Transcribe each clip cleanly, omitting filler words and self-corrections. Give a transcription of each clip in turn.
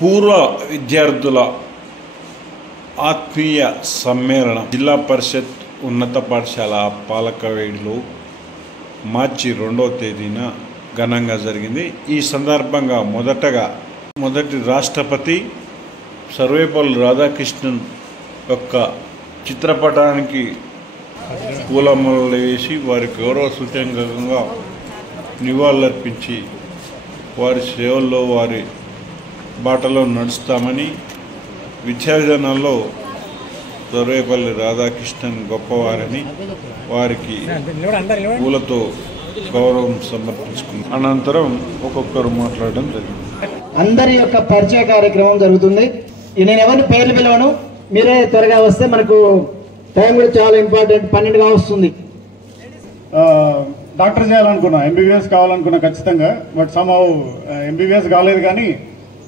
పూర్వ విద్యార్థుల ఆత్మీయ సమ్మేళనం జిల్లా పరిషత్ ఉన్నత పాఠశాల పాలకవేడిలో మార్చి 2వ తేదీన ఘనంగా జరిగింది. ఈ సందర్భంగా మొదటి రాష్ట్రపతి సర్వేపల్లి రాధాకృష్ణన్ యొక్క చిత్రపటానికి పూలమాలలు వేసి వారి గౌరవ సూచకంగా నివాళులర్పించి వారి సేవల్లో వారి బాటలో నడుస్తామని, విద్యా విధానంలో సర్వేపల్లి రాధాకృష్ణన్ గొప్పవారని వారికి పూలతో గౌరవం సమర్పించుకున్నారు. అనంతరం ఒక్కొక్కరు మాట్లాడడం జరిగింది. అందరి యొక్క పరిచయ కార్యక్రమం జరుగుతుంది. నేను ఎవరిని పేర్లు పిలవను, మీరే త్వరగా వస్తే మనకు టైం కూడా చాలా ఇంపార్టెంట్. 12గా వస్తుంది. డాక్టర్ చేయాలనుకున్నా, ఎంబీబీఎస్ కావాలనుకున్నా ఖచ్చితంగా. బట్ సమ్హౌ ఎంబీబీఎస్ కాలేదు, కానీ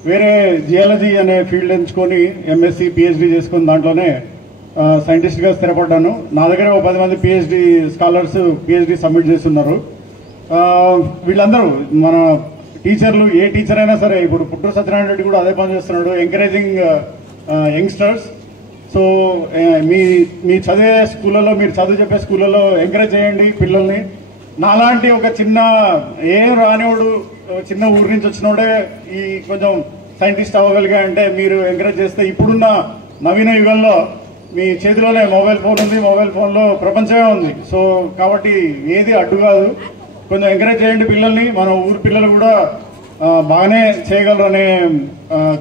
వేరే జియాలజీ అనే ఫీల్డ్ ఎంచుకొని ఎంఎస్సీ పిహెచ్డీ చేసుకుని దాంట్లోనే సైంటిస్ట్గా స్థిరపడ్డాను. నా దగ్గర 10 మంది పిహెచ్డీ స్కాలర్స్ పిహెచ్డీ సబ్మిట్ చేస్తున్నారు. వీళ్ళందరూ మన టీచర్లు, ఏ టీచర్ అయినా సరే. ఇప్పుడు పుట్టూరు సత్యనారాయణ రెడ్డి కూడా అదే పని చేస్తున్నాడు, ఎంకరేజింగ్ యంగ్స్టర్స్. సో మీ చదివే స్కూళ్ళలో, మీరు చదువు చెప్పే స్కూళ్ళలో ఎంకరేజ్ చేయండి పిల్లల్ని. నాలాంటి ఒక చిన్న ఏం రానివాడు, చిన్న ఊరి నుంచి వచ్చినోడే ఈ కొంచెం సైంటిస్ట్ అవ్వగలిగా అంటే మీరు ఎంకరేజ్ చేస్తే, ఇప్పుడున్న నవీన యుగంలో మీ చేతిలోనే మొబైల్ ఫోన్ ఉంది, మొబైల్ ఫోన్లో ప్రపంచమే ఉంది. సో కాబట్టి ఏది అడ్డు కాదు, కొంచెం ఎంకరేజ్ చేయండి పిల్లల్ని. మన ఊరి పిల్లలు కూడా బాగానే చేయగలరు అనే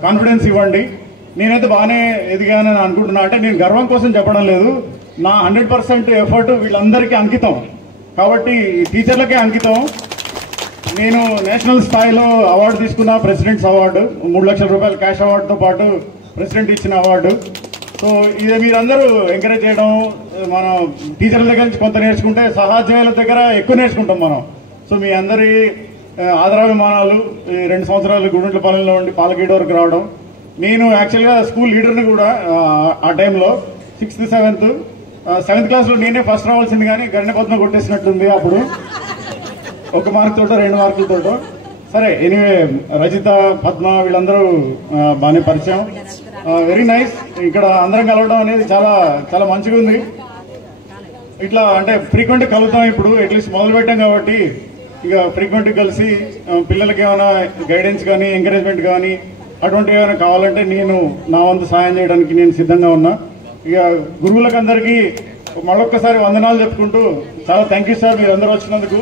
కాన్ఫిడెన్స్ ఇవ్వండి. నేనైతే బాగానే ఎదిగానని అనుకుంటున్నా. అంటే నేను గర్వం కోసం చెప్పడం లేదు, నా 100% ఎఫర్ట్ వీళ్ళందరికీ అంకితం. కాబట్టి టీచర్లకే అంకితం. నేను నేషనల్ స్థాయిలో అవార్డు తీసుకున్న, ప్రెసిడెంట్స్ అవార్డు, 3 లక్షల రూపాయల క్యాష్ అవార్డుతో పాటు ప్రెసిడెంట్ ఇచ్చిన అవార్డు. సో ఇది మీరందరూ ఎంకరేజ్ చేయడం, మనం టీచర్ల దగ్గర నుంచి కొంత నేర్చుకుంటే సహాధ్యాయుల దగ్గర ఎక్కువ నేర్చుకుంటాం మనం. సో మీ అందరి ఆదరాభిమానాలు. 2 సంవత్సరాలు గుండ్లపాలెంలో ఉండి పాలకేడు వరకు రావడం. నేను యాక్చువల్గా స్కూల్ లీడర్ని కూడా ఆ టైంలో 6th 7th క్లాస్లో నేనే ఫస్ట్ రావాల్సింది, కానీ గండపద్మ కొట్టేసినట్టుంది అప్పుడు. 1 మార్కుతోటో 2 మార్కులతోటో. సరే, ఎనీవే రజిత, పద్మ వీళ్ళందరూ బాగానే పరిచయం. Very nice. ఇక్కడ అందరం కలవడం అనేది చాలా చాలా మంచిగా ఉంది. ఇట్లా అంటే ఫ్రీక్వెంట్ కలుగుతాం. ఇప్పుడు అట్లీస్ట్ మొదలు పెట్టాం కాబట్టి ఇక ఫ్రీక్వెంట్ కలిసి పిల్లలకి ఏమైనా గైడెన్స్ కానీ, ఎంకరేజ్మెంట్ కానీ అటువంటివి ఏమైనా కావాలంటే నేను నా వంతు సాయం చేయడానికి నేను సిద్ధంగా ఉన్నా. ఇక గురువులకు అందరికీ మరొక్కసారి వందనాలు చెప్పుకుంటూ, చాలా థ్యాంక్ యూ సార్, మీరు అందరూ వచ్చినందుకు.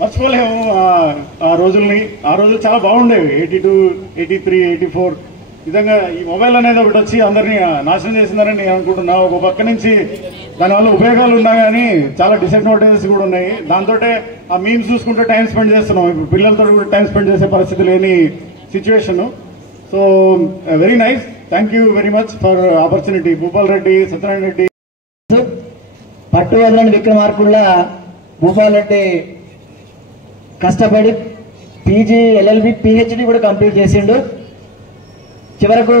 మర్చిపోలేము ఆ రోజుల్ని. ఆ రోజులు చాలా బాగుండేవి. 82, 83, 84. నిజంగా ఈ మొబైల్ అనేది ఒకటి వచ్చి అందరినీ నాశనం చేసిందని నేను అనుకుంటున్నా. ఒక పక్క నుంచి దానివల్ల ఉపయోగాలు ఉన్నా కానీ చాలా డిసడ్వాంటేజెస్ కూడా ఉన్నాయి. దాంతో ఆ మీమ్స్ చూసుకుంటూ టైం స్పెండ్ చేస్తున్నాం. ఇప్పుడు పిల్లలతో కూడా టైం స్పెండ్ చేసే పరిస్థితి లేని situation. So very nice. Thank you very much for opportunity. Bhupal Reddy, Satyanarayana Reddy, పట్టువదలని విక్రమార్కుల్లా భూపాల్ రెడ్డి కష్టపడి పీజీ, ఎల్ఎల్బి, పిహెచ్డి కూడా కంప్లీట్ చేసిండు. చివరకు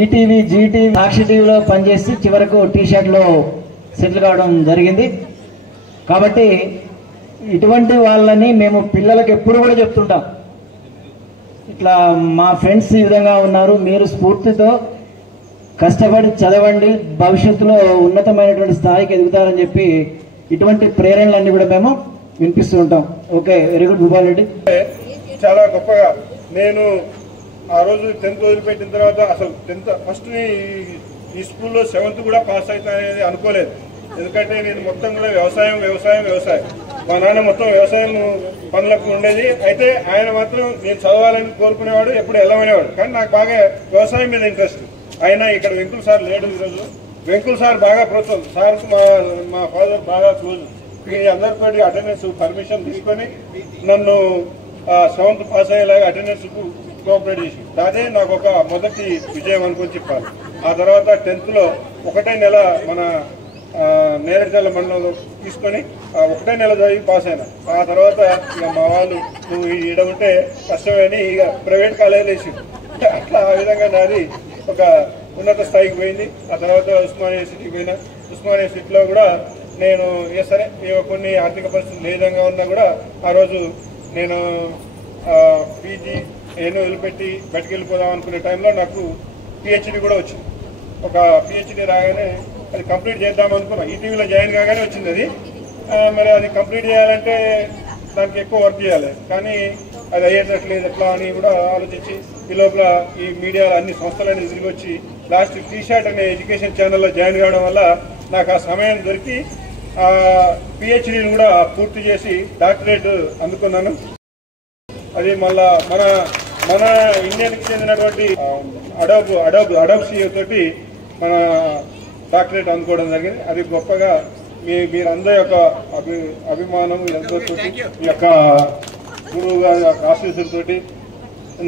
ఈటీవీ, జీటీవీ, సాక్షి టీవీలో పనిచేసి చివరకు టీషర్ట్లో సెటిల్ కావడం జరిగింది. కాబట్టి ఇటువంటి వాళ్ళని మేము పిల్లలకు ఎప్పుడు కూడా చెప్తుంటాం, ఇట్లా మా ఫ్రెండ్స్ ఈ విధంగా ఉన్నారు, మీరు స్ఫూర్తితో కష్టపడి చదవండి, భవిష్యత్తులో ఉన్నతమైనటువంటి స్థాయికి ఎదుగుతారని చెప్పి ఇటువంటి ప్రేరణలన్నీ కూడా మేము వినిపిస్తూ ఉంటాం. Okay, very good Bhupal Reddy. చాలా గొప్పగా నేను ఆ రోజు 10th వదిలిపెట్టిన తర్వాత అసలు 10th ఫస్ట్ ఈ స్కూల్లో 7th కూడా పాస్ అవుతా అనేది అనుకోలేదు. ఎందుకంటే నేను మొత్తం కూడా వ్యవసాయం. మా నాన్న మొత్తం వ్యవసాయం పనులకు ఉండేది. అయితే ఆయన మాత్రం నేను చదవాలని కోరుకునేవాడు, ఎప్పుడు వెళ్ళమనేవాడు. కానీ నాకు బాగా వ్యవసాయం మీద ఇంట్రెస్ట్. ఆయన ఇక్కడ వెంకుల్ సార్ లేడు ఈరోజు. వెంకుల్ సార్ బాగా ప్రోత్సాహం. సార్కు మా ఫాదర్ బాగా క్లోజ్. అందరితో అటెండెన్స్ పర్మిషన్ తీసుకొని నన్ను 7th పాస్ అయ్యేలాగా అటెండెన్స్ కోఆపరేట్ చేసి, అదే నాకు ఒక మొదటి విజయం అనుకొని చెప్పాలి. ఆ తర్వాత 10th ఒకటే నెల మన నేరేడుచల్ల మండలంలో తీసుకొని 1 నెల చదివి పాస్ అయినా. ఆ తర్వాత ఇక మా వాళ్ళు నువ్వు ఈడ ఉంటే కష్టమని ఇక ప్రైవేట్ కాలేజీలో వేసి, అట్లా ఆ విధంగా నాది ఒక ఉన్నత స్థాయికి పోయింది. ఆ తర్వాత ఉస్మానియా సిటీకి పోయినా. ఉస్మానియా సిటీలో కూడా నేను సరే కొన్ని ఆర్థిక పరిస్థితులు ఏ విధంగా ఉన్నా కూడా ఆ రోజు నేను పీజీ ఏదో వదిలిపెట్టి బయటకు వెళ్ళిపోదాం అనుకునే టైంలో నాకు పిహెచ్డి కూడా వచ్చింది. ఒక పిహెచ్డి రాగానే అది కంప్లీట్ చేద్దాం అనుకున్నాం. ఈటీవీలో జాయిన్ కాగానే వచ్చింది అది. మరి అది కంప్లీట్ చేయాలంటే దానికి ఎక్కువ వర్క్ చేయాలి, కానీ అది అయ్యేటట్లేదు ఎట్లా అని కూడా ఆలోచించి ఈ లోపల ఈ మీడియాలో అన్ని సంస్థలన్నీ తిరిగి వచ్చి లాస్ట్ టీషర్ట్ అనే ఎడ్యుకేషన్ ఛానల్లో జాయిన్ కావడం వల్ల నాకు ఆ సమయం దొరికి పిహెచ్డీని కూడా పూర్తి చేసి డాక్టరేట్ అందుకున్నాను. అది మళ్ళా మన ఇండియాకి చెందినటువంటి అడోబ్ సిఇఓ తోటి మన డాక్టరేట్ అందుకోవడం జరిగింది. అది గొప్పగా మీరందరి యొక్క అభిమానం ఎంతో ఈ యొక్క గురువు గారి ఆశీస్సులతోటి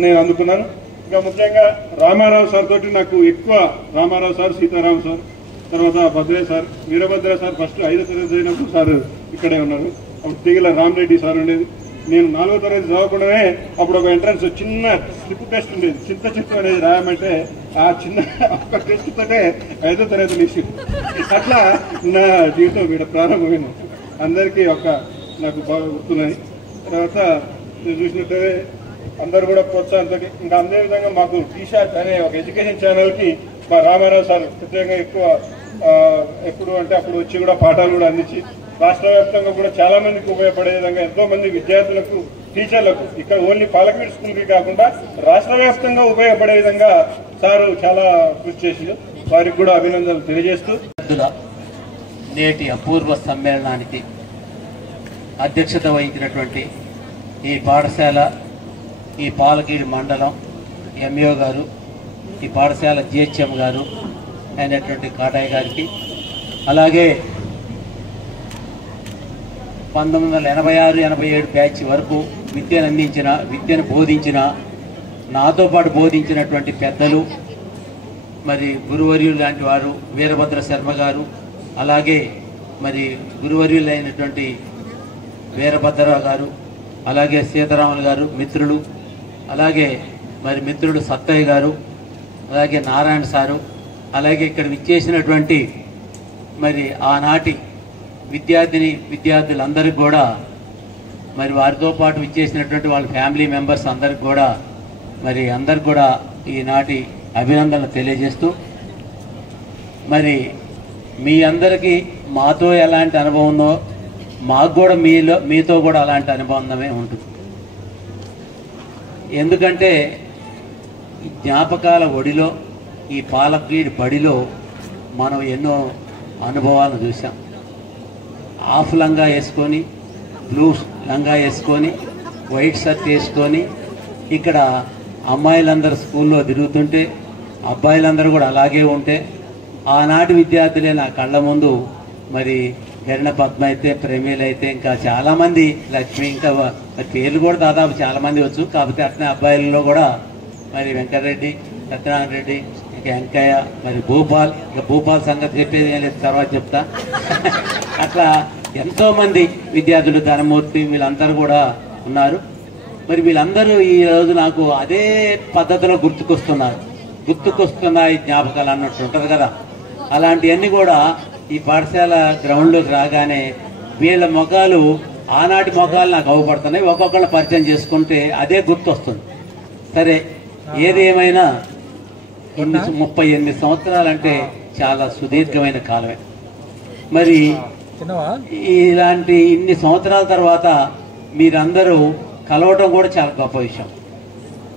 నేను అందుకున్నాను. ఇంకా ముఖ్యంగా రామారావు సార్ తోటి నాకు ఎక్కువ, రామారావు సార్, సీతారాం సార్, తర్వాత భద్రే సార్, వీరభద్ర సార్ ఫస్ట్ 5వ తరగతి అయినప్పుడు సార్ ఇక్కడే ఉన్నారు. అప్పుడు తిగిల రామరెడ్డి సార్ ఉండేది. నేను 4వ తరగతి చదవకుండానే అప్పుడు ఒక ఎంట్రన్స్ చిన్న స్లిప్ టెస్ట్ ఉండేది, చింత అనేది రాయమంటే ఆ చిన్న ఒక్క టెస్ట్ తోటే 5వ తరగతి నిలిచి అట్లా నా జీవితం ఇక్కడ ప్రారంభమైంది. అందరికీ నాకు బాగా గుర్తున్నాయి. తర్వాత మీరు చూసినట్టే అందరు కూడా ప్రోత్సాహంతో ఇంకా అదే విధంగా మాకు టీషర్ట్ అనే ఒక ఎడ్యుకేషన్ ఛానల్కి మా రామారావు సార్ ప్రత్యేకంగా ఎక్కువ ఎప్పుడు అంటే అప్పుడు వచ్చి కూడా పాఠాలు కూడా అందించి రాష్ట్ర వ్యాప్తంగా కూడా చాలా మందికి ఉపయోగపడే విధంగా ఎంతో మంది విద్యార్థులకు, టీచర్లకు ఇక్కడ ఓన్లీ పాలకవీడు స్కూల్కి కాకుండా రాష్ట్ర వ్యాప్తంగా ఉపయోగపడే విధంగా సారు చాలా కృషి చేసి వారికి కూడా అభినందనలు తెలియజేస్తూ నేటి అపూర్వ సమ్మేళనానికి అధ్యక్షత వహించినటువంటి ఈ పాఠశాల, ఈ పాలకీడు మండలం ఎంఈఓ గారు, ఈ పాఠశాల జిహెచ్ఎం గారు అయినటువంటి కాటాయి గారికి, అలాగే 1986-87 బ్యాచ్ వరకు విద్యను బోధించిన, నాతో పాటు బోధించినటువంటి పెద్దలు, మరి గురువర్యులు లాంటి వారు వీరభద్ర శర్మ గారు, అలాగే మరి గురువర్యులైనటువంటి వీరభద్రరావు గారు, అలాగే సీతారాములు గారు మిత్రులు, అలాగే మరి మిత్రుడు సత్తయ్య గారు, అలాగే నారాయణ సారు, అలాగే ఇక్కడ విచ్చేసినటువంటి మరి ఆనాటి విద్యార్థులందరికీ కూడా, మరి వారితో పాటు విచ్చేసినటువంటి వాళ్ళ ఫ్యామిలీ మెంబర్స్ అందరికి కూడా మరి అందరికి కూడా ఈనాటి అభినందనలు తెలియజేస్తూ, మరి మీ అందరికీ మాతో ఎలాంటి అనుభవం ఉందో మాకు కూడా మీతో కూడా అలాంటి అనుబంధమే ఉంటుంది. ఎందుకంటే ఈ జ్ఞాపకాల ఒడిలో, ఈ పాలకీడు బడిలో మనం ఎన్నో అనుభవాలను చూసాం. హాఫ్ లంగా వేసుకొని, బ్లూ లంగా వేసుకొని, వైట్ షర్ట్ వేసుకొని ఇక్కడ అమ్మాయిలందరూ స్కూల్లో తిరుగుతుంటే, అబ్బాయిలందరూ కూడా అలాగే ఉంటే, ఆనాటి విద్యార్థులే నా కళ్ళ ముందు మరి గరిణ పద్మ అయితే, ప్రేమీలు అయితే, ఇంకా చాలామంది, లక్ష్మి, ఇంకా పేర్లు కూడా దాదాపు చాలామంది వచ్చు. కాకపోతే అట్నే అబ్బాయిలలో కూడా మరి వెంకటరెడ్డి, సత్యనారాయణ రెడ్డి, ఇంకా వెంకయ్య, మరి భూపాల్, ఇంకా భూపాల్ సంగతి చెప్పేది ఏం లేదు, తర్వాత చెప్తా. అట్లా ఎంతోమంది విద్యార్థులు, ధనమూర్తి, వీళ్ళందరూ కూడా ఉన్నారు. మరి వీళ్ళందరూ ఈరోజు నాకు అదే పద్ధతిలో గుర్తుకొస్తున్నాయి జ్ఞాపకాలు అన్నట్టు ఉంటుంది కదా. అలాంటివన్నీ కూడా ఈ పాఠశాల గ్రౌండ్లోకి రాగానే వీళ్ళ మొఖాలు, ఆనాటి మొఖాలు నాకు అవపడుతున్నాయి. ఒక్కొక్కళ్ళ పరిచయం చేసుకుంటే అదే గుర్తొస్తుంది. సరే, ఏది ఏమైనా 38 సంవత్సరాలంటే చాలా సుదీర్ఘమైన కాలమే. మరి ఇలాంటి ఇన్ని సంవత్సరాల తర్వాత మీరందరూ కలవటం కూడా చాలా గొప్ప విషయం.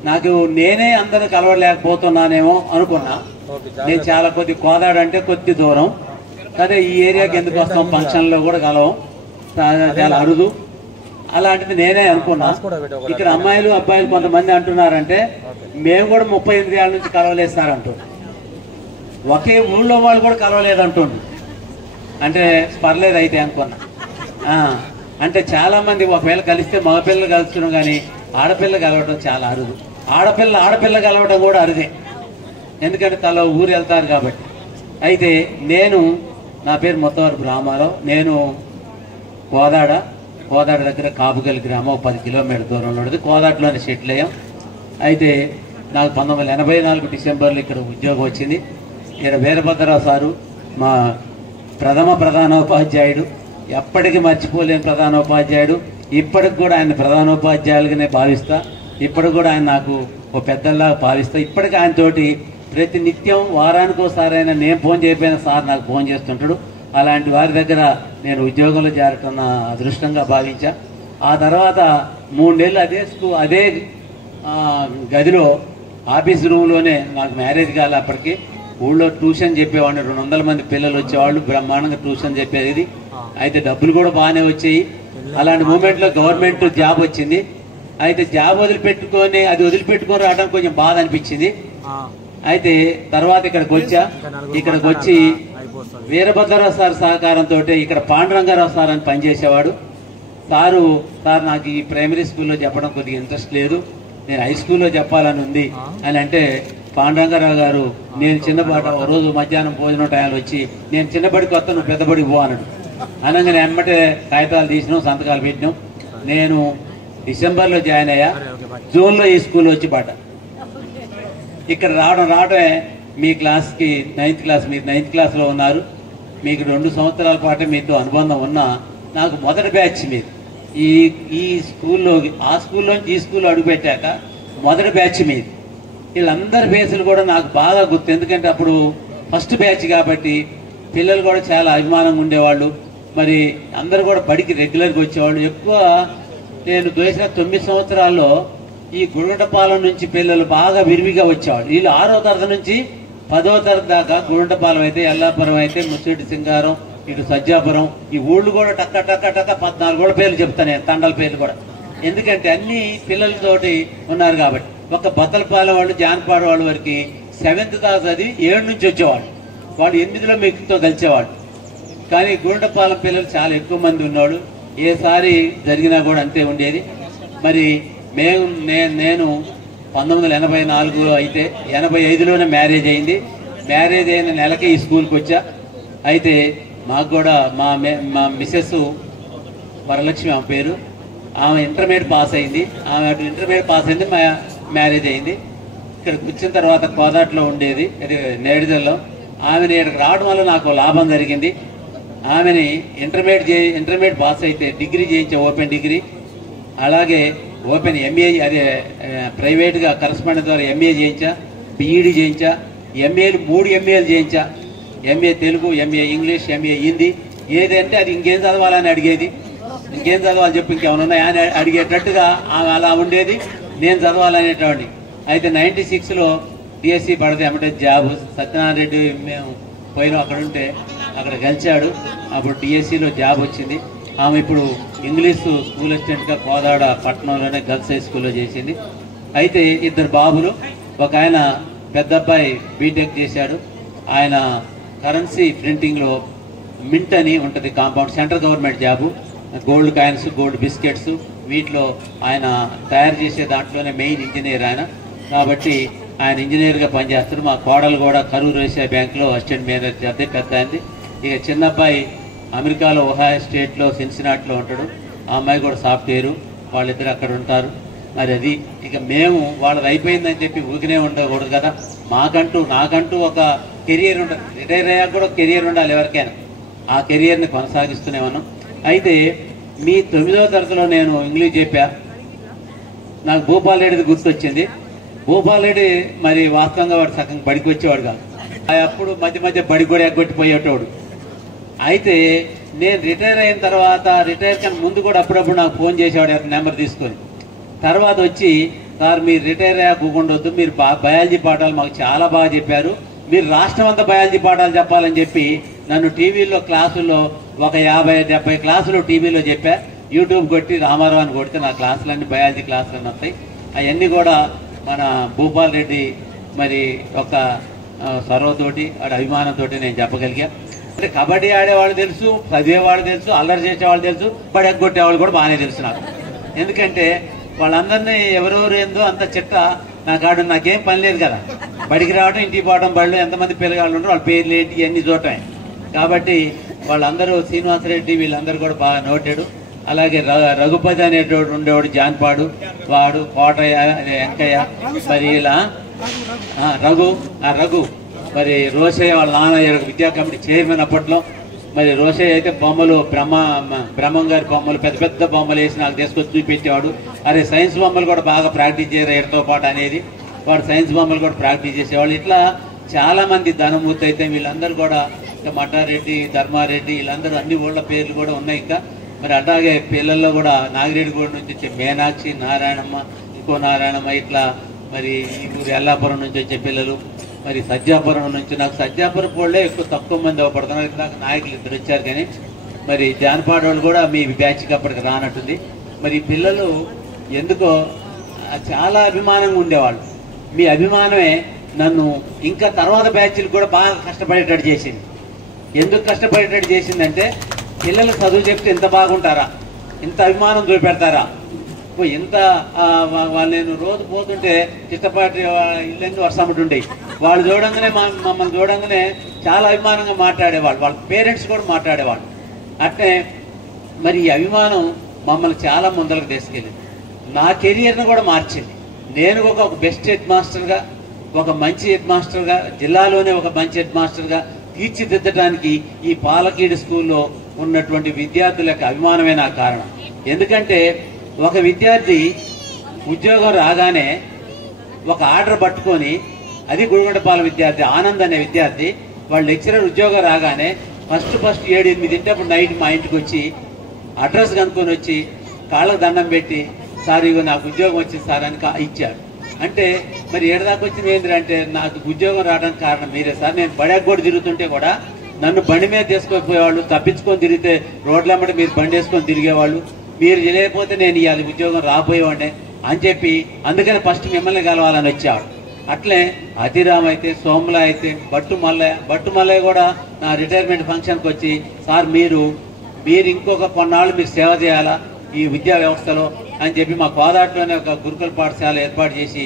నాకు నేనే అందరూ కలవలేకపోతున్నానేమో అనుకున్నా. నేను చాలా కోదాడ అంటే కొద్ది దూరం, అదే ఈ ఏరియాకి ఎందుకు వస్తాం, ఫంక్షన్లో కూడా కలవం, చాలా అరుదు. అలాంటిది నేనే అనుకున్నా. ఇక్కడ అమ్మాయిలు అబ్బాయిలు కొంతమంది అంటున్నారంటే మేము కూడా 38 ఏళ్ళ నుంచి కలవలేస్తారంటున్నారు. ఒకే ఊళ్ళో వాళ్ళు కూడా కలవలేదంటుండ్రు. అంటే పర్లేదు అయితే అనుకున్నా. అంటే చాలామంది ఒకవేళ కలిస్తే మగపిల్లలు కలుస్తున్నాం, కానీ ఆడపిల్ల కలవడం చాలా అరుదు. ఆడపిల్ల కలవడం కూడా అరుదే, ఎందుకంటే తల ఊరు వెళ్తారు కాబట్టి. అయితే నా పేరు మొత్తవరపు రామారావు. నేను కోదాడ దగ్గర కాపుగల్ గ్రామం 10 కిలోమీటర్ల దూరంలో ఉంటుంది. కోదాడలోనే సెటిల్ అయ్యాం. అయితే నాకు 1984 డిసెంబర్లో ఇక్కడ ఉద్యోగం వచ్చింది. ఇక్కడ వీరభద్రరావు సారు మా ప్రధానోపాధ్యాయుడు, ఎప్పటికీ మర్చిపోలేని ప్రధానోపాధ్యాయుడు. ఇప్పటికి కూడా ఆయన ప్రధానోపాధ్యాయులుగానే భావిస్తా. ఇప్పుడు కూడా ఆయన నాకు ఓ పెద్దల్లా భావిస్తా. ఇప్పటికీ ఆయనతోటి ప్రతి నిత్యం వారానికి ఒకసారైనా నేను ఫోన్ చేయకపోయినా సార్ నాకు ఫోన్ చేస్తుంటాడు. అలాంటి వారి దగ్గర నేను ఉద్యోగంలో చేరటం నా అదృష్టంగా భావించా. ఆ తర్వాత 3 నెలలు అదే గదిలో ఆఫీస్ రూమ్లోనే నాకు మ్యారేజ్ కాలే. అప్పటికి ఊళ్ళో ట్యూషన్ చెప్పేవాడిని. 200 మంది పిల్లలు వచ్చేవాళ్ళు, బ్రహ్మాండంగా ట్యూషన్ చెప్పేది. అయితే డబ్బులు కూడా బాగానే వచ్చాయి. అలాంటి మూమెంట్లో గవర్నమెంట్ జాబ్ వచ్చింది. అయితే జాబ్ వదిలిపెట్టుకొని రావడం కొంచెం బాధ అనిపించింది. అయితే తర్వాత ఇక్కడికి వచ్చి వీరభద్రరావు సార్ సహకారంతో ఇక్కడ పాండురంగారావు సార్ అని పనిచేసేవాడు. సార్ నాకు ఈ ప్రైమరీ స్కూల్లో చెప్పడం కొద్దిగా ఇంట్రెస్ట్ లేదు, నేను హై స్కూల్లో చెప్పాలని ఉంది అని అంటే, పాండురంగారావు గారు నేను చిన్నపాట రోజు మధ్యాహ్నం భోజనం టైంలో వచ్చి నేను చిన్నబడికి వస్తా, నువ్వు పెద్దబడికి పో అన్నాడు. అనగానే ఎమ్మటే కాగితాలు తీసినాం, సంతకాలు పెట్టినాం. నేను డిసెంబర్లో జాయిన్ అయ్యా, జూన్లో ఈ స్కూల్ వచ్చి పడ్డా. ఇక్కడ రావడమే మీ క్లాస్కి 9th క్లాస్, మీరు 9th క్లాస్లో ఉన్నారు, మీకు 2 సంవత్సరాల పాటు మీతో అనుబంధం ఉన్నా నాకు మొదటి బ్యాచ్ మీరు ఈ స్కూల్లో, ఆ స్కూల్లోంచి ఈ స్కూల్లో అడుగుపెట్టాక మొదటి బ్యాచ్ మీది. వీళ్ళందరి ఫేసులు కూడా నాకు బాగా గుర్తు. ఎందుకంటే అప్పుడు ఫస్ట్ బ్యాచ్ కాబట్టి పిల్లలు కూడా చాలా అభిమానంగా ఉండేవాళ్ళు. మరి అందరూ కూడా బడికి రెగ్యులర్గా వచ్చేవాళ్ళు. ఎక్కువ నేను దోసిన 9 సంవత్సరాల్లో ఈ గురుగంటపాలెం నుంచి పిల్లలు బాగా విరివిగా వచ్చేవాళ్ళు. వీళ్ళు 6వ తరగతి నుంచి 10వ తరగతి దాకా గురుగంటపాలెం అయితే, ఎల్లాపురం అయితే, ముసిరెడ్డి సింగారం, ఇటు సజ్జాపురం, ఈ ఊళ్ళు కూడా టక్క 14 కూడా పేర్లు చెప్తాను నేను, తండల పేర్లు కూడా. ఎందుకంటే అన్ని పిల్లలతోటి ఉన్నారు కాబట్టి. ఒక బత్తలపాలెం వాళ్ళు, జానపాడ వాళ్ళ వరకు 7th దాకా చదివి 7 నుంచి వచ్చేవాళ్ళు. వాళ్ళు 8లో మీతో కలిసేవాళ్ళు. కానీ గురుగంటపాలెం పిల్లలు చాలా ఎక్కువ మంది ఉన్నాడు. ఏసారి జరిగినా కూడా అంతే ఉండేది. మరి నేను 1984 అయితే 85లోనే మ్యారేజ్ అయింది. మ్యారేజ్ అయిన నెలకి ఈ స్కూల్కి వచ్చా. అయితే మాకు కూడా మా మిస్సెస్ వరలక్ష్మి ఆమె పేరు, ఆమె ఇంటర్మీడియట్ పాస్ అయింది. ఆమె అటు ఇంటర్మీడియట్ పాస్ అయింది, మా మ్యారేజ్ అయింది. ఇక్కడికి వచ్చిన తర్వాత కోదాట్లో ఉండేది, నేడుదల్లో. ఆమెని ఇక్కడికి రావడం వల్ల నాకు లాభం జరిగింది. ఆమెని ఇంటర్మీడియట్ పాస్ అయితే డిగ్రీ చేయించా, ఓపెన్ డిగ్రీ. అలాగే ఓపెన్ ఎంఏ, అదే ప్రైవేట్గా కరస్పాండెంట్ ద్వారా ఎంఏ చేయించా, బీఈడి చేయించా, ఎంఏలు 3 ఎంఏలు చేయించా. MA Telugu, MA English, MA Hindi. ఏదంటే అది ఇంకేం చదవాలని అడిగేది. ఇంకేం చదవాలి చెప్పి, ఇంకేమైనా ఉన్నాయా అని అడిగేటట్టుగా ఆమె అలా ఉండేది, నేను చదవాలనేటువంటి. అయితే 96లో డిఎస్సి పడితే ఏమంటే జాబ్, సత్యనారాయణ రెడ్డి మేము పోయినా అక్కడ ఉంటే అక్కడ కలిశాడు. అప్పుడు డిఎస్సిలో జాబ్ వచ్చింది. ఆమె ఇప్పుడు ఇంగ్లీష్ స్కూల్ అసిస్టెంట్గా కోదాడ పట్టణంలోనే గర్ల్స్ హై స్కూల్లో చేసింది. అయితే 2 బాబులు. ఒక ఆయన పెద్ద అబ్బాయి బీటెక్ చేశాడు. ఆయన కరెన్సీ ప్రింటింగ్లో మింట్ అని ఉంటుంది compound, central government job. Gold coins, gold biscuits, వీటిలో ఆయన తయారు చేసే దాంట్లోనే మెయిన్ ఇంజనీర్ ఆయన. కాబట్టి ఆయన ఇంజనీర్గా పనిచేస్తారు. మా కోడలు కూడా కరూర్ వైశ్య బ్యాంక్లో అసిస్టెంట్ మేనేజర్ చేస్తే పెద్ద అయింది. ఇక చిన్న అబ్బాయి అమెరికాలో ఒహాయో స్టేట్లో సిన్సినాట్లో ఉంటాడు. ఆ అమ్మాయి కూడా సాఫ్ట్వేరు. వాళ్ళిద్దరు అక్కడ ఉంటారు. మరి అది ఇక మేము వాళ్ళది అయిపోయిందని చెప్పి ఊరికనే ఉండకూడదు కదా. నాకంటూ ఒక కెరియర్ ఉండాలి. రిటైర్ అయ్యాక కూడా కెరియర్ ఉండాలి ఎవరికైనా. ఆ కెరియర్ని కొనసాగిస్తూనే ఉన్నాం. అయితే మీ 9వ తరగతిలో నేను ఇంగ్లీష్ చెప్పా. నాకు భూపాల్ రెడ్డిది గుర్తొచ్చింది. భూపాల్ రెడ్డి మరి వాస్తవంగా వాడు సగం బడికి వచ్చేవాడు కాదు. అప్పుడు మధ్య బడి కూడా ఎగ్గొట్టిపోయేటోడు. అయితే నేను రిటైర్ అయిన తర్వాత, రిటైర్ కన్నా ముందు కూడా అప్పుడప్పుడు నాకు ఫోన్ చేసేవాడు నెంబర్ తీసుకొని. తర్వాత వచ్చి, సార్ మీరు రిటైర్ అయ్యాకుండొద్దు, మీరు బయాలజీ పాఠాలు మాకు చాలా బాగా చెప్పారు, మీరు రాష్ట్రం అంతా బయాలజీ పాఠాలు చెప్పాలని చెప్పి నన్ను టీవీలో క్లాసుల్లో ఒక 50-70 క్లాసులు టీవీలో చెప్పా. యూట్యూబ్ కొట్టి రామారావు అని కొడితే నా క్లాసులన్నీ బయాలజీ క్లాసులన్నీ వస్తాయి. అవన్నీ కూడా మన భూపాల్ రెడ్డి మరి ఒక సర్వతోటి వాడి అభిమానంతో నేను చెప్పగలిగా. అంటే కబడ్డీ ఆడేవాళ్ళు తెలుసు, చదివేవాళ్ళు తెలుసు, అల్లరి చేసేవాళ్ళు తెలుసు, బడి ఎగ్గొట్టేవాళ్ళు కూడా బాగానే తెలుసు నాకు. ఎందుకంటే వాళ్ళందరినీ ఎవరెవరు ఏందో అంత చిట్ట నాకేం పని లేదు కదా. బడికి రావడం, ఇంటికి పోవడం, బడిలో ఎంతమంది పిల్లగాళ్ళు ఉంటారు, వాళ్ళ పేర్లు ఏంటి, ఇవన్నీ చూడటమే. కాబట్టి వాళ్ళందరూ శ్రీనివాసరెడ్డి వీళ్ళందరూ కూడా బాగా నోటాడు. అలాగే రఘుపతి అనేటోడు ఉండేవాడు, జాన్పాడు, వాడు కోటయ్య, వెంకయ్య, మరి ఇలా రఘు మరి రోషయ్య వాళ్ళ నాన్న విద్యా కమిటీ చైర్మన్ అప్పట్లో. మరి రోషయ్య అయితే బొమ్మలు బ్రహ్మం గారి బొమ్మలు పెద్ద పెద్ద బొమ్మలు వేసి నాకు తీసుకొచ్చి చూపెట్టేవాడు. అరే సైన్స్ బొమ్మలు కూడా బాగా ప్రాక్టీస్ చేయరు ఎడతో పాటు అనేది, వాడు సైన్స్ బొమ్మలు కూడా ప్రాక్టీస్ చేసేవాళ్ళు. ఇట్లా చాలా మంది ధనమూర్తి అయితే వీళ్ళందరూ కూడా, ఇంకా మఠారెడ్డి, ధర్మారెడ్డి, వీళ్ళందరూ అన్ని ఊళ్ళ పేర్లు కూడా ఉన్నాయి. ఇంకా మరి అలాగే పిల్లల్లో కూడా నాగిరెడ్డిగూడ నుంచి వచ్చే మీనాక్షి, నారాయణమ్మ, ఇంకో నారాయణమ్మ, ఇట్లా మరి ఈ ఊరు ఎల్లాపురం నుంచి వచ్చే పిల్లలు, మరి సజ్జాపురం నుంచి, నాకు సజ్జాపురం వాళ్ళే ఎక్కువ తక్కువ మంది అవపడుతున్నారు. ఇట్లా నాయకులు ఇద్దరు వచ్చారు, కానీ మరి జానపాడ వాళ్ళు కూడా మీ బ్యాచ్కి అప్పటికి రానట్టుంది. మరి పిల్లలు ఎందుకో చాలా అభిమానంగా ఉండేవాళ్ళు. మీ అభిమానమే నన్ను ఇంకా తర్వాత బ్యాచ్లు కూడా బాగా కష్టపడేటట్టు చేసింది. ఎందుకు కష్టపడేటట్టు చేసిందంటే, పిల్లలు చదువు చెప్తే ఇంత బాగుంటారా, ఇంత అభిమానం చూపెడతారా, ఇంత నేను రోజు పోతుంటే చిత్తపాటి ఇల్లెందు వర్షమటుండే వాళ్ళు చూడంగానే మమ్మల్ని చూడంగానే చాలా అభిమానంగా మాట్లాడేవాళ్ళు. వాళ్ళ పేరెంట్స్ కూడా మాట్లాడేవాళ్ళు. అట్నే మరి ఈ అభిమానం మమ్మల్ని చాలా ముందరకు తీసుకెళ్ళింది. నా కెరియర్ను కూడా మార్చింది. నేను ఒక బెస్ట్ హెడ్ మాస్టర్గా, ఒక మంచి హెడ్ మాస్టర్గా, జిల్లాలోనే ఒక మంచి హెడ్ మాస్టర్గా తీర్చిదిద్దడానికి ఈ పాలకీడు స్కూల్లో ఉన్నటువంటి విద్యార్థుల యొక్క అభిమానమే నాకు కారణం. ఎందుకంటే ఒక విద్యార్థి ఉద్యోగం రాగానే ఒక ఆర్డర్ పట్టుకొని, అది గుడిగొండపాలెం విద్యార్థి ఆనంద్ అనే విద్యార్థి, వాళ్ళ లెక్చరర్ ఉద్యోగం రాగానే ఫస్ట్ 7-8 అప్పుడు నైట్ మా ఇంటికి వచ్చి అడ్రస్ కనుక్కొని వచ్చి కాళ్ళకు దండం పెట్టి, సార్ ఇగో నాకు ఉద్యోగం వచ్చింది సార్ అని ఇచ్చాడు. అంటే మరి ఏడదాకా వచ్చింది ఏంటంటే, నాకు ఉద్యోగం రావడానికి కారణం మీరే సార్. నేను బడికి కూడా తిరుగుతుంటే కూడా నన్ను బండి మీద తీసుకొని తప్పించుకొని తిరిగితే రోడ్లమ్మటి మీరు బండి వేసుకొని తిరిగేవాళ్ళు. మీరు చేయలేకపోతే నేను ఇవాళ ఉద్యోగం రాబోయేవాడిని అని చెప్పి, అందుకని ఫస్ట్ మిమ్మల్ని కలవాలని వచ్చాడు. అట్లే అతిరామ్ అయితే, సోమల అయితే, బట్టు మల్లయ్య కూడా నా రిటైర్మెంట్ ఫంక్షన్కి వచ్చి, సార్ మీరు ఇంకొక కొన్నాళ్ళు మీరు సేవ చేయాలా ఈ విద్యా వ్యవస్థలో అని చెప్పి మా కోదాట్లోనే ఒక గురుకుల పాఠశాల ఏర్పాటు చేసి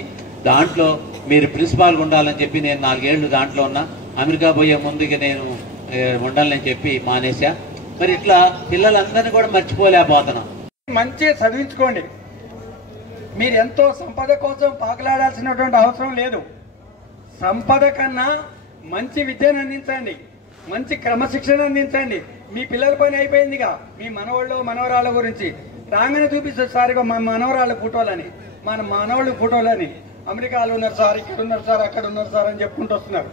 దాంట్లో మీరు ప్రిన్సిపాల్గా ఉండాలని చెప్పి నేను 4 ఏళ్ళు దాంట్లో ఉన్నా. అమెరికా పోయే ముందుగా నేను ఉండాలని చెప్పి మానేశా. మరి ఇట్లా పిల్లలందరినీ కూడా మర్చిపోలేకపోతున్నాం. మంచిగా చదివించుకోండి. మీరు ఎంతో సంపద కోసం పాకులాడాల్సినటువంటి అవసరం లేదు. సంపద కన్నా మంచి విద్యను అందించండి, మంచి క్రమశిక్షణ అందించండి. మీ పిల్లల పైన అయిపోయిందిగా. మీ మనవాళ్ళు మనవరాళ్ళ గురించి రాగానే చూపిస్తారు, సార్ మా మనవరాళ్ళ ఫోటోలని, మన మనవాళ్ళ ఫోటోలని, అమెరికాలో ఉన్నారు సార్, ఇక్కడ ఉన్నారు సార్, అక్కడ ఉన్నారు సార్ అని చెప్పుకుంటూ వస్తున్నారు.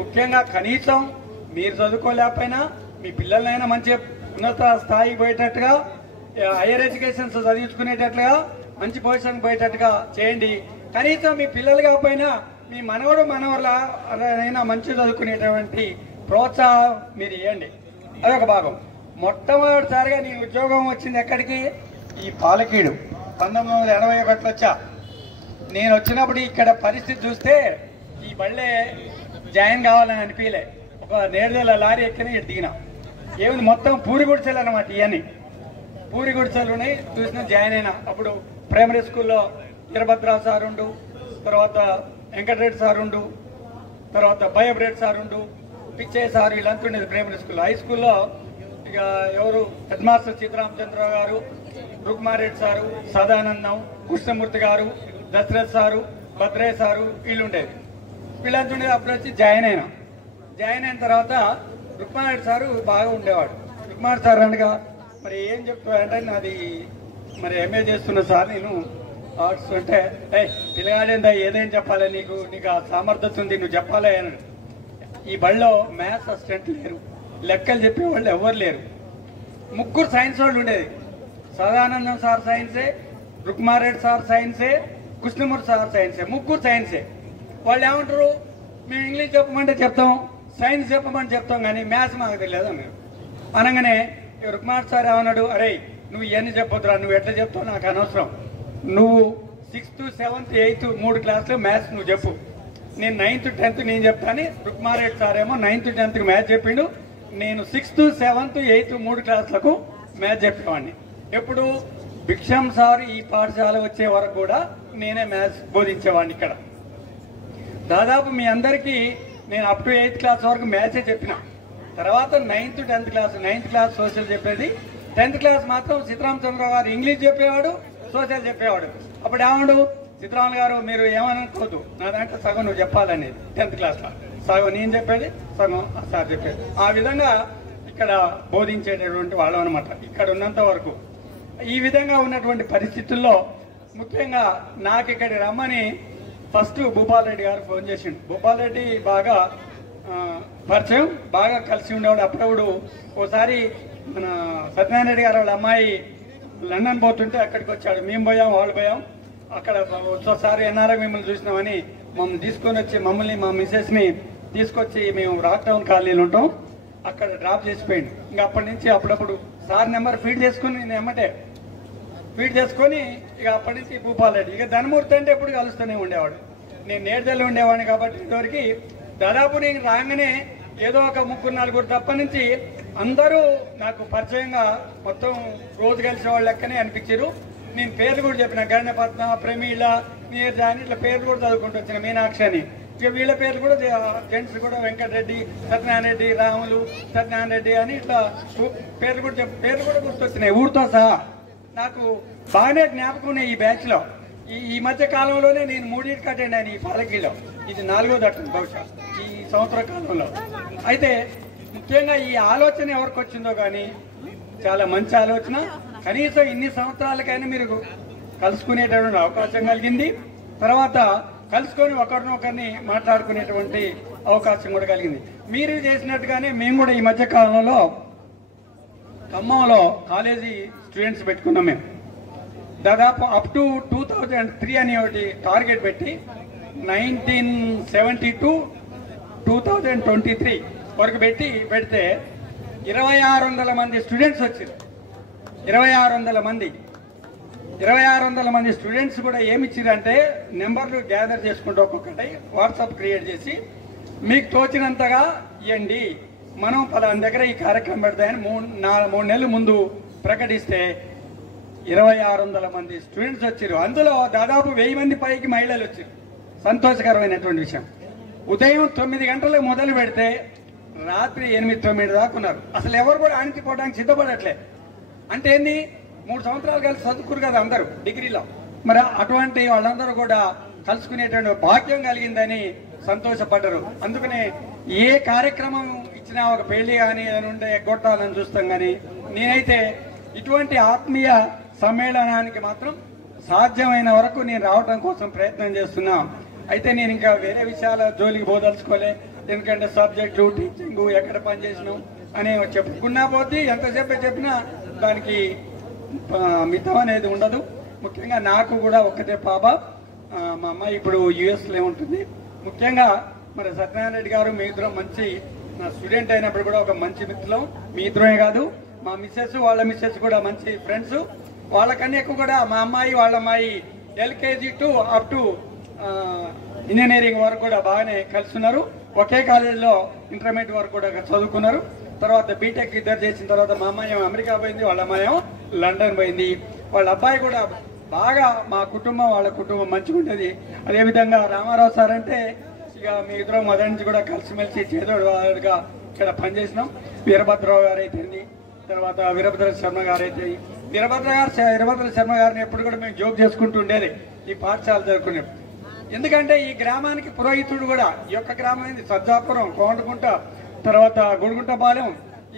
ముఖ్యంగా కనీసం మీరు చదువుకోలేకపోయినా మీ పిల్లలైనా మంచి ఉన్నత స్థాయికి పోయేటట్టుగా, హైయర్ ఎడ్యుకేషన్స్ చదివించుకునేటట్లుగా, మంచి పొజిషన్ పోయేటట్టుగా చేయండి. కనీసం మీ పిల్లలు కాకపోయినా మీ మనవడు మనవరైనా మంచి చదువుకునేటువంటి ప్రోత్సాహం మీరు ఇవ్వండి. అదొక భాగం. మొట్టమొదటిసారిగా నీ ఉద్యోగం వచ్చింది ఎక్కడికి? ఈ పాలకీడు. 1981 వచ్చా. నేను వచ్చినప్పుడు ఇక్కడ పరిస్థితి చూస్తే ఈ బళ్ళే జాయిన్ కావాలని అనిపించలే. ఒక నేడుదల లారీ ఎక్కిన ఇటు దిగిన, ఏముంది మొత్తం పూరి గుడిసెలు అనమాట. ఇవన్నీ పూరి గుడిసెలు ఉన్నాయి. చూసిన జాయిన్ అయినా. అప్పుడు ప్రైమరీ స్కూల్లో వీరభద్రరావు సార్ ఉండు, తర్వాత వెంకటరెడ్డి సార్ ఉండు, తర్వాత భయబ్రెడ్డి సార్ ఉండు, పిచ్చయ్య సార్, వీళ్ళంతా ఉండేది ప్రైమరీ స్కూల్లో. హై స్కూల్లో ఇక ఎవరు హెడ్ మాస్టర్ చిత్తరామచంద్రరావు గారు, రుక్మారెడ్డి సారు, సదానందం, కృష్ణమూర్తి గారు, దశరథ్ సారు, భద్రయ్య సారు, వీళ్ళు ఉండేది. వీళ్ళంతా ఉండేది. అప్పుడు వచ్చి జాయిన్ అయినా. జాయిన్ అయిన తర్వాత రుక్మారెడ్డి సారు బాగా ఉండేవాడు. రుక్మారెడ్డి సార్ అనగా మరి ఏం చెప్తాడంటే, నాది మరి ఎంఏ చేస్తున్నా సార్ నేను ఆర్ట్స్. అంటే పిల్లగాడేందా ఏదేం చెప్పాలి, నీకు ఆ సామర్థ్యత ఉంది, నువ్వు చెప్పాలి అని. ఈ బళ్ళో మ్యాథ్స్ అసిస్టెంట్ లేరు, లెక్కలు చెప్పేవాళ్ళు ఎవరు లేరు. 3 సైన్స్ వాళ్ళు ఉండేది. సదానందం సార్ సైన్సే, రుక్మారెడ్డి సార్ సైన్సే, కృష్ణమూర్తి సార్ సైన్సే. 3 సైన్సే. వాళ్ళు ఏమంటారు, మేము ఇంగ్లీష్ చెప్పమంటే చెప్తాం, సైన్స్ చెప్పమంటే చెప్తాం, కానీ మ్యాథ్స్ మాకు తెలియదు మీరు అనగానే రుక్మారెడ్డి సార్ ఏమన్నాడు, అరే నువ్వు ఇవన్నీ చెప్పొద్దురా, నువ్వు ఎట్లా చెప్తావు నాకు అనవసరం, నువ్వు 6th, 7th, 8th 3 క్లాసులు మ్యాథ్స్ నువ్వు చెప్పు, నేను 9th, 10th నేను చెప్తాను. రుక్మారెడ్డి సార్ ఏమో 9th, 10th మ్యాథ్స్ చెప్పిండు, నేను 6th, 7th, 8th 3 క్లాసులకు మ్యాథ్స్ చెప్పేవాడిని. ఎప్పుడు భిక్షం సార్ ఈ పాఠశాల వచ్చే వరకు కూడా నేనే మ్యాథ్స్ బోధించేవాడిని ఇక్కడ. దాదాపు మీ అందరికీ నేను అప్ టు 8th క్లాస్ వరకు మ్యాథ్సే చెప్పిన. తర్వాత 9th, 10th class, 9th class social చెప్పేది, 10th క్లాస్ మాత్రం సీతారామచంద్రరావు గారు ఇంగ్లీష్ చెప్పేవాడు, సోషల్ చెప్పేవాడు. అప్పుడు ఏమన్నాడు, సీతారాములు గారు మీరు ఏమనుకోవద్దు, నా దాంట్లో సగం నువ్వు చెప్పాలనేది. 10th క్లాస్లో సగం నేను చెప్పేది, సగం సార్ చెప్పేది. ఆ విధంగా ఇక్కడ బోధించేటటువంటి వాళ్ళం అనమాట. ఇక్కడ ఉన్నంత వరకు ఈ విధంగా ఉన్నటువంటి పరిస్థితుల్లో ముఖ్యంగా నాకు ఇక్కడ రమ్మని ఫస్ట్ భూపాల్ రెడ్డి గారు ఫోన్ చేసిండు. భూపాల్ రెడ్డి బాగా పరిచయం, బాగా కలిసి ఉండేవాడు. అప్పుడప్పుడు ఓసారి మన సత్యనారాయణ రెడ్డి గారు వాళ్ళ అమ్మాయి లండన్ పోతుంటే అక్కడికి వచ్చాడు. మేము పోయాం, వాళ్ళు పోయాం. అక్కడ ఒకసారి ఎన్ఆర్ఐ మిమ్మల్ని చూసినామని మమ్మల్ని తీసుకొని వచ్చి మమ్మల్ని మా మిసెస్ ని తీసుకొచ్చి మేము రాక్ టౌన్ కాలనీలో ఉంటాం అక్కడ డ్రాప్ చేసిపోయింది. ఇంకా అప్పటి నుంచి అప్పుడప్పుడు సార్ నెంబర్ ఫీడ్ చేసుకుని నేను ఎమ్మటే ఫీడ్ చేసుకొని ఇక అప్పటి నుంచి భూపాల్ రెడ్డి. ఇక ధనమూర్తి అంటే ఎప్పుడు కలుస్తూనే ఉండేవాడు. నేను నేర్దల్లో ఉండేవాడిని కాబట్టి ఇదివరకు దాదాపు నేను రాగానే ఏదో ఒక 3-4 తప్ప నుంచి అందరూ నాకు పరిచయంగా మొత్తం రోజు కలిసిన వాళ్ళ లెక్కనే అనిపించారు. నేను పేర్లు కూడా చెప్పిన గణపద్మ, ప్రమీళ, నీరజ అని ఇట్లా పేర్లు కూడా చదువుకుంటూ వచ్చిన, మీనాక్షి అని. ఇక వీళ్ళ పేర్లు కూడా జెంట్స్ కూడా వెంకటరెడ్డి, సత్యనారాయణ రెడ్డి, రాములు, సత్యనారాయణ రెడ్డి అని ఇట్లా పేర్లు కూడా గుర్తొచ్చినాయి ఊరితో సహా. నాకు బాగానే జ్ఞాపకం ఈ బ్యాచ్ లో. ఈ మధ్య కాలంలోనే నేను 3 అటెండ్ అయిన ఈ పాలకీలో. ఇది 4వ అటెండ్ బహుశా ఈ సంవత్సర కాలంలో. అయితే ముఖ్యంగా ఈ ఆలోచన ఎవరికి వచ్చిందో కానీ చాలా మంచి ఆలోచన. కనీసం ఇన్ని సంవత్సరాలకైనా మీరు కలుసుకునేటటువంటి అవకాశం కలిగింది. తర్వాత కలుసుకొని ఒకరినొకరిని మాట్లాడుకునేటువంటి అవకాశం కూడా కలిగింది. మీరు చేసినట్టుగానే మేము కూడా ఈ మధ్య కాలంలో ఖమ్మంలో కాలేజీ స్టూడెంట్స్ పెట్టుకున్నాం. మేము దాదాపు అప్ టు 2003 అని ఒకటి టార్గెట్ పెట్టి 1970 to 2023 వరకు పెడితే 2600 మంది స్టూడెంట్స్ వచ్చారు. 2600 మంది స్టూడెంట్స్ కూడా ఏమి ఇచ్చారంటే నెంబర్లు గ్యాదర్ చేసుకుంటూ ఒక్కొక్కటి వాట్సాప్ క్రియేట్ చేసి మీకు తోచినంతగా ఇవ్వండి, మనం పలానా దగ్గర ఈ కార్యక్రమం పెడతాయని 3 నెలల ముందు ప్రకటిస్తే 2600 మంది స్టూడెంట్స్ వచ్చారు. అందులో దాదాపు 1000 మంది పైకి మహిళలు వచ్చారు. సంతోషకరమైనటువంటి విషయం. ఉదయం 9 గంటలకు మొదలు పెడితే రాత్రి 8-9 దాకా ఉన్నారు. అసలు ఎవరు కూడా ఆణించుకోవడానికి సిద్ధపడట్లే. అంటే ఏంది, 3 సంవత్సరాలు కలిసి చదువుకురు కదా అందరూ డిగ్రీలో. మరి అటువంటి వాళ్ళందరూ కూడా కలుసుకునేటువంటి భాగ్యం కలిగిందని సంతోషపడ్డారు. అందుకనే ఏ కార్యక్రమం ఇచ్చినా ఒక పెళ్లి కానీ ఏదైనా ఉంటే ఎగ్గొట్టాలని చూస్తాం. కానీ నేనైతే ఇటువంటి ఆత్మీయ సమ్మేళనానికి మాత్రం సాధ్యమైన వరకు నేను రావడం కోసం ప్రయత్నం చేస్తున్నా. అయితే నేను ఇంకా వేరే విషయాల జోలికి పోదలుచుకోలే. ఎందుకంటే సబ్జెక్టు, టీచింగ్, ఎక్కడ పనిచేసినాం అని చెప్పుకున్నా పోతే ఎంతసేపు చెప్పినా దానికి మితం అనేది ఉండదు. ముఖ్యంగా నాకు కూడా ఒక్కటే పాప, మా అమ్మాయి ఇప్పుడు యుఎస్లో ఉంటుంది. ముఖ్యంగా మరి సత్యనారాయణ రెడ్డి గారు మీ ఇద్దరం మంచి నా స్టూడెంట్ అయినప్పుడు కూడా ఒక మంచి మిత్రులం. మీ ఇద్దరమే కాదు, మా మిస్సెస్ వాళ్ళ మిస్సెస్ కూడా మంచి ఫ్రెండ్స్. వాళ్ళకన్నా ఎక్కువ కూడా మా అమ్మాయి వాళ్ళ అమ్మాయి LKG to up to engineering వరకు కూడా బాగానే కలిసి ఉన్నారు. ఒకే కాలేజీలో ఇంటర్మీడియట్ వరకు కూడా చదువుకున్నారు. తర్వాత బీటెక్ ఇద్దరు చేసిన తర్వాత మా అమ్మాయి అమెరికా పోయింది, వాళ్ళ అమ్మాయి లండన్ పోయింది. వాళ్ళ అబ్బాయి కూడా బాగా మా కుటుంబం వాళ్ళ కుటుంబం మంచిగా ఉండేది. అదేవిధంగా రామారావు సార్ అంటే ఇక మీ ఇద్దరు మొదటి నుంచి కూడా కలిసిమెలిసి చేదోడుగా ఇక్కడ పనిచేసినాం. వీరభద్రరావు గారు అయితే, తర్వాత వీరభద్ర శర్మ గారు అయితే, వీరభద్ర శర్మ గారిని ఎప్పుడు కూడా మేము జోక్ చేసుకుంటూ ఉండేది ఈ పాఠశాల జరుపుకునే. ఎందుకంటే ఈ గ్రామానికి పురోహితుడు కూడా, ఈ యొక్క గ్రామం ఏంది సజ్జాపురం, కోండకుంట, తర్వాత గుడిగుంటపాలెం,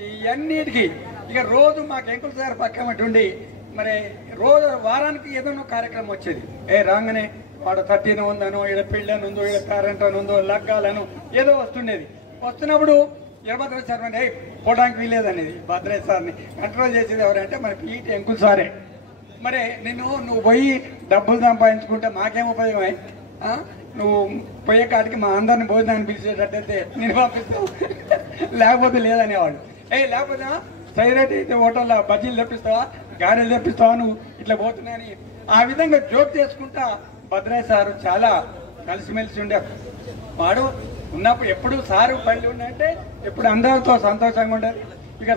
ఇవన్నిటికీ ఇక రోజు మాకు ఎంకుల సార్ పక్కన ఉండి మరి రోజు వారానికి ఏదైనా కార్యక్రమం వచ్చేది. రాగానే వాడు 13 ఉందనో, ఇక్కడ పెళ్ళని ఉందో, ఇక్కడ పేరెంట్ అని ఉందో, లగ్గాలను ఏదో వస్తుండేది. వస్తున్నప్పుడు వీరభద్ర శర్మ పోవడానికి వీలేదనేది. భద్రయ్య సార్ని కంట్రోల్ చేసేది ఎవరంటే మరి పీటీ ఎంకుల్ సారే. మరి నువ్వు పోయి డబ్బులు సంపాదించుకుంటే మాకేం ఉపయోగమే, నువ్వు పోయే కాడికి మా అందరిని భోజనాన్ని పిలిచేటట్టయితే నేను పంపిస్తావు, లేకపోతే లేదనేవాడు. లేకపోతే సైరెట్ అయితే హోటల్లో బజ్జీలు తెప్పిస్తావా, గారెలు తెప్పిస్తావా, నువ్వు ఇట్లా పోతున్నాని ఆ విధంగా జోక్ చేసుకుంటా భద్రయ్య సారు చాలా కలిసిమెలిసి ఉండే వాడు. ఉన్నప్పుడు ఎప్పుడు సారు పళ్ళు ఉండంటే ఎప్పుడు అందరితో సంతోషంగా ఉండేది. ఇక